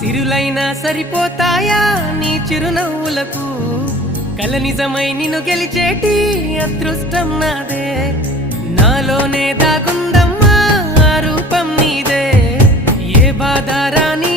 సిరులైనా సరిపోతాయా నీ చిరునవ్వులకు కల నిజమై నిన్ను గెలిచేటి అదృష్టం నాదే నాలోనే దాగుందమ్మా ఆ రూపం నీదే ఏ బాధ రాని